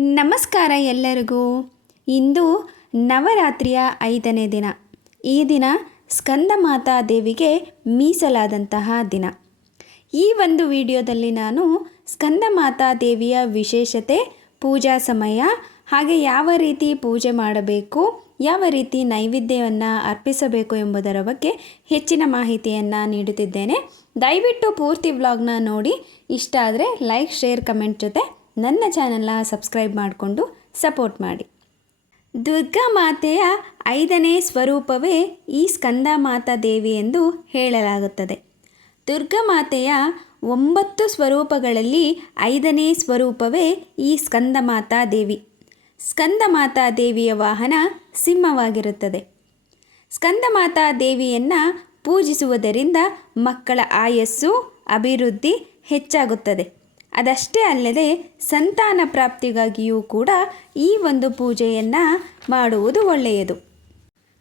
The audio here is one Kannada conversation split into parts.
ನಮಸ್ಕಾರ ಎಲ್ಲರಿಗೂ. ಇಂದು ನವರಾತ್ರಿಯ ಐದನೇ ದಿನ. ಈ ದಿನ ಸ್ಕಂದಮಾತಾ ದೇವಿಗೆ ಮೀಸಲಾದಂತಹ ದಿನ. ಈ ಒಂದು ವಿಡಿಯೋದಲ್ಲಿ ನಾನು ಸ್ಕಂದಮಾತಾ ದೇವಿಯ ವಿಶೇಷತೆ, ಪೂಜಾ ಸಮಯ, ಹಾಗೆ ಯಾವ ರೀತಿ ಪೂಜೆ ಮಾಡಬೇಕು, ಯಾವ ರೀತಿ ನೈವೇದ್ಯವನ್ನು ಅರ್ಪಿಸಬೇಕು ಎಂಬುದರ ಬಗ್ಗೆ ಹೆಚ್ಚಿನ ಮಾಹಿತಿಯನ್ನು ನೀಡುತ್ತಿದ್ದೇನೆ. ದಯವಿಟ್ಟು ಪೂರ್ತಿ ವ್ಲಾಗ್ನ ನೋಡಿ. ಇಷ್ಟ ಆದರೆ ಲೈಕ್, ಶೇರ್, ಕಮೆಂಟ್ ಜೊತೆ ನನ್ನ ಚಾನಲ್ನ ಸಬ್ಸ್ಕ್ರೈಬ್ ಮಾಡಿಕೊಂಡು ಸಪೋರ್ಟ್ ಮಾಡಿ. ದುರ್ಗಾ ಮಾತೆಯ ಐದನೇ ಸ್ವರೂಪವೇ ಈ ಸ್ಕಂದ ಮಾತಾ ದೇವಿ ಎಂದು ಹೇಳಲಾಗುತ್ತದೆ. ದುರ್ಗಾ ಮಾತೆಯ ಒಂಬತ್ತು ಸ್ವರೂಪಗಳಲ್ಲಿ ಐದನೇ ಸ್ವರೂಪವೇ ಈ ಸ್ಕಂದ ಮಾತಾ ದೇವಿ. ಸ್ಕಂದ ಮಾತಾ ದೇವಿಯ ವಾಹನ ಸಿಂಹವಾಗಿರುತ್ತದೆ. ಸ್ಕಂದ ಮಾತಾ ದೇವಿಯನ್ನು ಪೂಜಿಸುವುದರಿಂದ ಮಕ್ಕಳ ಆಯಸ್ಸು, ಅಭಿವೃದ್ಧಿ ಹೆಚ್ಚಾಗುತ್ತದೆ. ಅದಷ್ಟೇ ಅಲ್ಲದೆ ಸಂತಾನ ಪ್ರಾಪ್ತಿಗಾಗಿಯೂ ಕೂಡ ಈ ಒಂದು ಪೂಜೆಯನ್ನು ಮಾಡುವುದು ಒಳ್ಳೆಯದು.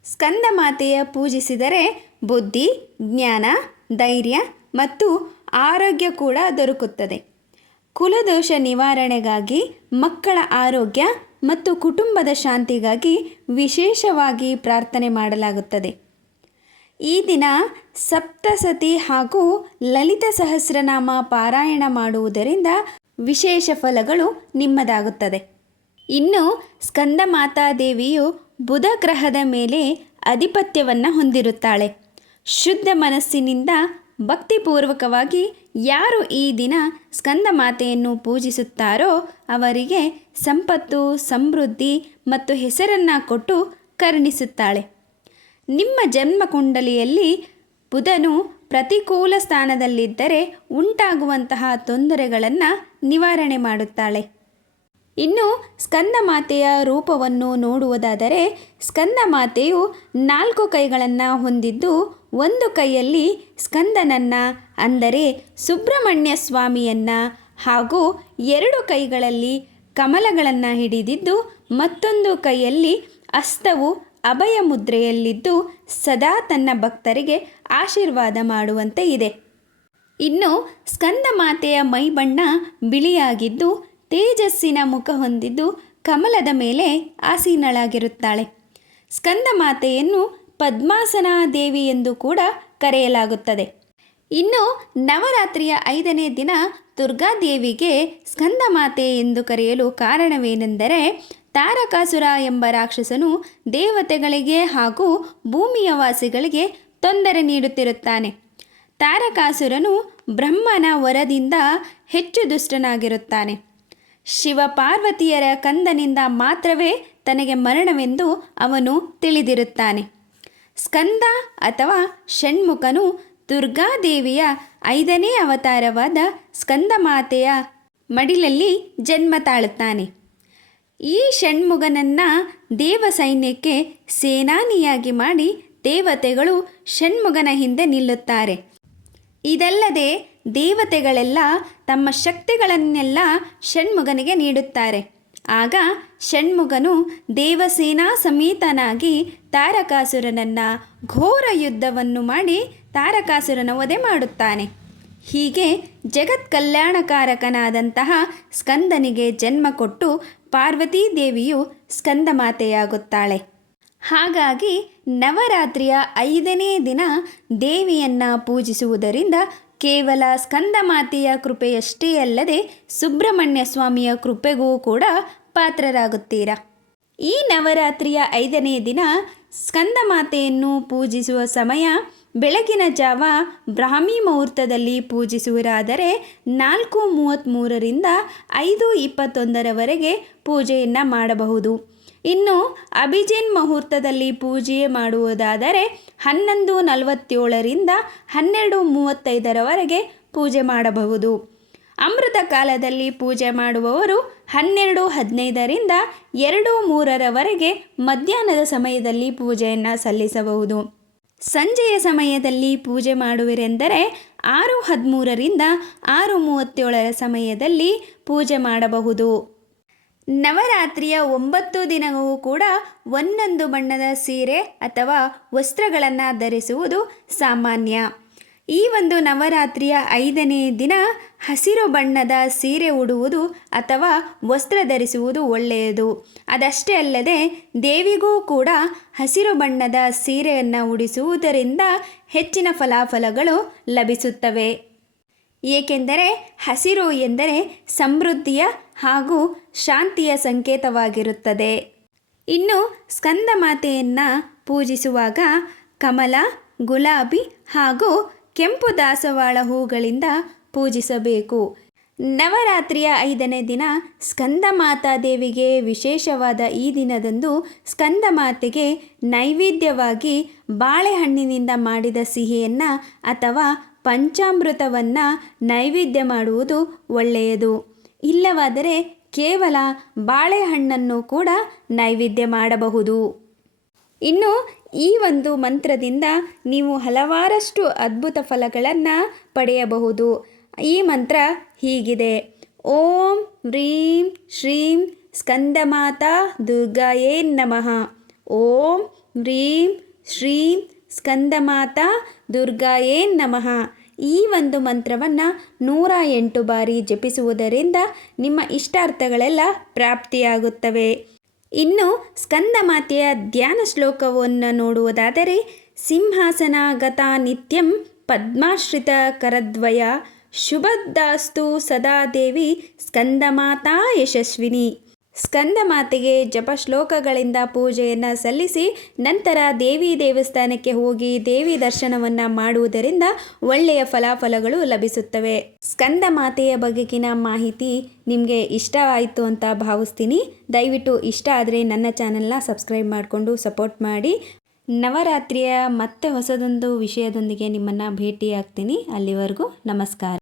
ಸ್ಕಂದ ಮಾತೆಯ ಪೂಜಿಸಿದರೆ ಬುದ್ಧಿ, ಜ್ಞಾನ, ಧೈರ್ಯ ಮತ್ತು ಆರೋಗ್ಯ ಕೂಡ ದೊರಕುತ್ತದೆ. ಕುಲದೋಷ ನಿವಾರಣೆಗಾಗಿ, ಮಕ್ಕಳ ಆರೋಗ್ಯ ಮತ್ತು ಕುಟುಂಬದ ಶಾಂತಿಗಾಗಿ ವಿಶೇಷವಾಗಿ ಪ್ರಾರ್ಥನೆ ಮಾಡಲಾಗುತ್ತದೆ. ಈ ದಿನ ಸಪ್ತಸತಿ ಹಾಗೂ ಲಲಿತ ಸಹಸ್ರನಾಮ ಪಾರಾಯಣ ಮಾಡುವುದರಿಂದ ವಿಶೇಷ ಫಲಗಳು ನಿಮ್ಮದಾಗುತ್ತದೆ. ಇನ್ನು ಸ್ಕಂದ ಮಾತಾದೇವಿಯು ಬುಧ ಗ್ರಹದ ಮೇಲೆ ಅಧಿಪತ್ಯವನ್ನು ಹೊಂದಿರುತ್ತಾಳೆ. ಶುದ್ಧ ಮನಸ್ಸಿನಿಂದ ಭಕ್ತಿಪೂರ್ವಕವಾಗಿ ಯಾರು ಈ ದಿನ ಸ್ಕಂದ ಮಾತೆಯನ್ನು ಪೂಜಿಸುತ್ತಾರೋ ಅವರಿಗೆ ಸಂಪತ್ತು, ಸಮೃದ್ಧಿ ಮತ್ತು ಹೆಸರನ್ನು ಕೊಟ್ಟು ಕರುಣಿಸುತ್ತಾಳೆ. ನಿಮ್ಮ ಜನ್ಮ ಕುಂಡಲಿಯಲ್ಲಿ ಬುಧನು ಪ್ರತಿಕೂಲ ಸ್ಥಾನದಲ್ಲಿದ್ದರೆ ಉಂಟಾಗುವಂತಹ ತೊಂದರೆಗಳನ್ನು ನಿವಾರಣೆ ಮಾಡುತ್ತಾಳೆ. ಇನ್ನು ಸ್ಕಂದ ಮಾತೆಯ ರೂಪವನ್ನು ನೋಡುವುದಾದರೆ, ಸ್ಕಂದ ಮಾತೆಯು ನಾಲ್ಕು ಕೈಗಳನ್ನು ಹೊಂದಿದ್ದು, ಒಂದು ಕೈಯಲ್ಲಿ ಸ್ಕಂದನನ್ನು, ಅಂದರೆ ಸುಬ್ರಹ್ಮಣ್ಯ ಸ್ವಾಮಿಯನ್ನು ಹಾಗೂ ಎರಡು ಕೈಗಳಲ್ಲಿ ಕಮಲಗಳನ್ನು ಹಿಡಿದಿದ್ದು, ಮತ್ತೊಂದು ಕೈಯಲ್ಲಿ ಹಸ್ತವು ಅಭಯ ಮುದ್ರೆಯಲ್ಲಿದ್ದು ಸದಾ ತನ್ನ ಭಕ್ತರಿಗೆ ಆಶೀರ್ವಾದ ಮಾಡುವಂತೆ ಇದೆ. ಇನ್ನು ಸ್ಕಂದ ಮಾತೆಯ ಮೈಬಣ್ಣ ಬಿಳಿಯಾಗಿದ್ದು ತೇಜಸ್ಸಿನ ಮುಖ ಹೊಂದಿದ್ದು ಕಮಲದ ಮೇಲೆ ಆಸೀನಳಾಗಿರುತ್ತಾಳೆ. ಸ್ಕಂದ ಮಾತೆಯನ್ನು ಪದ್ಮಾಸನ ದೇವಿ ಎಂದು ಕೂಡ ಕರೆಯಲಾಗುತ್ತದೆ. ಇನ್ನು ನವರಾತ್ರಿಯ ಐದನೇ ದಿನ ದುರ್ಗಾದೇವಿಗೆ ಸ್ಕಂದ ಮಾತೆ ಎಂದು ಕರೆಯಲು ಕಾರಣವೇನೆಂದರೆ ತಾರಕಾಸುರ ಎಂಬ ರಾಕ್ಷಸನು ದೇವತೆಗಳಿಗೆ ಹಾಗೂ ಭೂಮಿಯ ವಾಸಿಗಳಿಗೆ ತೊಂದರೆ ನೀಡುತ್ತಿರುತ್ತಾನೆ. ತಾರಕಾಸುರನು ಬ್ರಹ್ಮನ ವರದಿಂದ ಹೆಚ್ಚು ದುಷ್ಟನಾಗಿರುತ್ತಾನೆ. ಶಿವ ಪಾರ್ವತಿಯರ ಕಂದನಿಂದ ಮಾತ್ರವೇ ತನಗೆ ಮರಣವೆಂದು ಅವನು ತಿಳಿದಿರುತ್ತಾನೆ. ಸ್ಕಂದ ಅಥವಾ ಷಣ್ಮುಖನು ದುರ್ಗಾದೇವಿಯ ಐದನೇ ಅವತಾರವಾದ ಸ್ಕಂದಮಾತೆಯ ಮಡಿಲಲ್ಲಿ ಜನ್ಮ ತಾಳುತ್ತಾನೆ. ಈ ಷಣ್ಮುಗನನ್ನು ದೇವ ಸೈನ್ಯಕ್ಕೆ ಸೇನಾನಿಯಾಗಿ ಮಾಡಿ ದೇವತೆಗಳು ಷಣ್ಮುಗನ ಹಿಂದೆ ನಿಲ್ಲುತ್ತಾರೆ. ಇದಲ್ಲದೆ ದೇವತೆಗಳೆಲ್ಲ ತಮ್ಮ ಶಕ್ತಿಗಳನ್ನೆಲ್ಲ ಷಣ್ಮುಗನಿಗೆ ನೀಡುತ್ತಾರೆ. ಆಗ ಷಣ್ಮುಗನು ದೇವಸೇನಾ ಸಮೇತನಾಗಿ ತಾರಕಾಸುರನನ್ನು ಘೋರ ಯುದ್ಧವನ್ನು ಮಾಡಿ ತಾರಕಾಸುರನ ವಧೆ ಮಾಡುತ್ತಾನೆ. ಹೀಗೆ ಜಗತ್ ಕಲ್ಯಾಣಕಾರಕನಾದಂತಹ ಸ್ಕಂದನಿಗೆ ಜನ್ಮ ಕೊಟ್ಟು ಪಾರ್ವತೀ ದೇವಿಯು ಸ್ಕಂದಮಾತೆಯಾಗುತ್ತಾಳೆ. ಹಾಗಾಗಿ ನವರಾತ್ರಿಯ ಐದನೇ ದಿನ ದೇವಿಯನ್ನು ಪೂಜಿಸುವುದರಿಂದ ಕೇವಲ ಸ್ಕಂದಮಾತೆಯ ಕೃಪೆಯಷ್ಟೇ ಅಲ್ಲದೆ ಸುಬ್ರಹ್ಮಣ್ಯ ಸ್ವಾಮಿಯ ಕೃಪೆಗೂ ಕೂಡ ಪಾತ್ರರಾಗುತ್ತೀರಾ. ಈ ನವರಾತ್ರಿಯ ಐದನೇ ದಿನ ಸ್ಕಂದಮಾತೆಯನ್ನು ಪೂಜಿಸುವ ಸಮಯ ಬೆಳಗಿನ ಜಾವ ಬ್ರಾಹ್ಮಿ ಮುಹೂರ್ತದಲ್ಲಿ ಪೂಜಿಸುವರಾದರೆ ನಾಲ್ಕು ಮೂವತ್ತ್ಮೂರರಿಂದ ಐದು ಇಪ್ಪತ್ತೊಂದರವರೆಗೆ ಪೂಜೆಯನ್ನು ಮಾಡಬಹುದು. ಇನ್ನು ಅಭಿಜಿನ್ ಮುಹೂರ್ತದಲ್ಲಿ ಪೂಜೆ ಮಾಡುವುದಾದರೆ ಹನ್ನೊಂದು ನಲವತ್ತೇಳರಿಂದ ಹನ್ನೆರಡು ಮೂವತ್ತೈದರವರೆಗೆ ಪೂಜೆ ಮಾಡಬಹುದು. ಅಮೃತ ಕಾಲದಲ್ಲಿ ಪೂಜೆ ಮಾಡುವವರು ಹನ್ನೆರಡು ಹದಿನೈದರಿಂದ ಎರಡು ಮೂರರವರೆಗೆ ಮಧ್ಯಾಹ್ನದ ಸಮಯದಲ್ಲಿ ಪೂಜೆಯನ್ನು ಸಲ್ಲಿಸಬಹುದು. ಸಂಜೆಯ ಸಮಯದಲ್ಲಿ ಪೂಜೆ ಮಾಡುವಿರೆಂದರೆ ಆರು ಹದಿಮೂರರಿಂದ ಆರು ಮೂವತ್ತೇಳರ ಸಮಯದಲ್ಲಿ ಪೂಜೆ ಮಾಡಬಹುದು. ನವರಾತ್ರಿಯ ಒಂಬತ್ತು ದಿನವೂ ಕೂಡ ಒಂದೊಂದು ಬಣ್ಣದ ಸೀರೆ ಅಥವಾ ವಸ್ತ್ರಗಳನ್ನು ಧರಿಸುವುದು ಸಾಮಾನ್ಯ. ಈ ಒಂದು ನವರಾತ್ರಿಯ ಐದನೇ ದಿನ ಹಸಿರು ಬಣ್ಣದ ಸೀರೆ ಉಡುವುದು ಅಥವಾ ವಸ್ತ್ರ ಧರಿಸುವುದು ಒಳ್ಳೆಯದು. ಅದಷ್ಟೇ ಅಲ್ಲದೆ ದೇವಿಗೂ ಕೂಡ ಹಸಿರು ಬಣ್ಣದ ಸೀರೆಯನ್ನು ಉಡಿಸುವುದರಿಂದ ಹೆಚ್ಚಿನ ಫಲಾಫಲಗಳು ಲಭಿಸುತ್ತವೆ. ಏಕೆಂದರೆ ಹಸಿರು ಎಂದರೆ ಸಮೃದ್ಧಿಯ ಹಾಗೂ ಶಾಂತಿಯ ಸಂಕೇತವಾಗಿರುತ್ತದೆ. ಇನ್ನು ಸ್ಕಂದ ಮಾತೆಯನ್ನು ಪೂಜಿಸುವಾಗ ಕಮಲ, ಗುಲಾಬಿ ಹಾಗೂ ಕೆಂಪು ದಾಸವಾಳ ಹೂಗಳಿಂದ ಪೂಜಿಸಬೇಕು. ನವರಾತ್ರಿಯ ಐದನೇ ದಿನ ಸ್ಕಂದ ಮಾತಾದೇವಿಗೆ ವಿಶೇಷವಾದ ಈ ದಿನದಂದು ಸ್ಕಂದ ಮಾತೆಗೆ ನೈವೇದ್ಯವಾಗಿ ಬಾಳೆಹಣ್ಣಿನಿಂದ ಮಾಡಿದ ಸಿಹಿಯನ್ನು ಅಥವಾ ಪಂಚಾಮೃತವನ್ನು ನೈವೇದ್ಯ ಮಾಡುವುದು ಒಳ್ಳೆಯದು. ಇಲ್ಲವಾದರೆ ಕೇವಲ ಬಾಳೆಹಣ್ಣನ್ನು ಕೂಡ ನೈವೇದ್ಯ ಮಾಡಬಹುದು. ಇನ್ನು ಈ ಒಂದು ಮಂತ್ರದಿಂದ ನೀವು ಹಲವಾರಷ್ಟು ಅದ್ಭುತ ಫಲಗಳನ್ನು ಪಡೆಯಬಹುದು. ಈ ಮಂತ್ರ ಹೀಗಿದೆ. ಓಂ ಹ್ರೀಂ ಶ್ರೀಂ ಸ್ಕಂದಮಾತಾ ದುರ್ಗಾಯೇ ನಮಃ. ಓಂ ಹ್ರೀಂ ಶ್ರೀಂ ಸ್ಕಂದಮಾತಾ ದುರ್ಗಾಯೇ ನಮಃ. ಈ ಒಂದು ಮಂತ್ರವನ್ನು ನೂರ ಎಂಟು ಬಾರಿ ಜಪಿಸುವುದರಿಂದ ನಿಮ್ಮ ಇಷ್ಟಾರ್ಥಗಳೆಲ್ಲ ಪ್ರಾಪ್ತಿಯಾಗುತ್ತವೆ. ಇನ್ನು ಸ್ಕಂದ ಮಾತೆಯ ಧ್ಯಾನ ಶ್ಲೋಕವನ್ನು ನೋಡುವುದಾದರೆ ಸಿಂಹಾಸನಾಗತ ನಿತ್ಯಂ ಪದ್ಮಾಶ್ರಿತ ಕರದ್ವಯ. ಶುಭದ್ದಾಸ್ತು ಸದಾ ದೇವಿ ಸ್ಕಂದಮಾತಾ ಯಶಸ್ವಿನಿ. ಸ್ಕಂದ ಮಾತೆಗೆ ಜಪ ಶ್ಲೋಕಗಳಿಂದ ಪೂಜೆಯನ್ನು ಸಲ್ಲಿಸಿ ನಂತರ ದೇವಿ ದೇವಸ್ಥಾನಕ್ಕೆ ಹೋಗಿ ದೇವಿ ದರ್ಶನವನ್ನು ಮಾಡುವುದರಿಂದ ಒಳ್ಳೆಯ ಫಲಾಫಲಗಳು ಲಭಿಸುತ್ತವೆ. ಸ್ಕಂದ ಮಾತೆಯ ಬಗೆಗಿನ ಮಾಹಿತಿ ನಿಮಗೆ ಇಷ್ಟವಾಯಿತು ಅಂತ ಭಾವಿಸ್ತೀನಿ. ದಯವಿಟ್ಟು ಇಷ್ಟ ಆದರೆ ನನ್ನ ಚಾನಲ್ನ ಸಬ್ಸ್ಕ್ರೈಬ್ ಮಾಡಿಕೊಂಡು ಸಪೋರ್ಟ್ ಮಾಡಿ. ನವರಾತ್ರಿಯ ಮತ್ತೆ ಹೊಸದೊಂದು ವಿಷಯದೊಂದಿಗೆ ನಿಮ್ಮನ್ನು ಭೇಟಿಯಾಗ್ತೀನಿ. ಅಲ್ಲಿವರೆಗೂ ನಮಸ್ಕಾರ.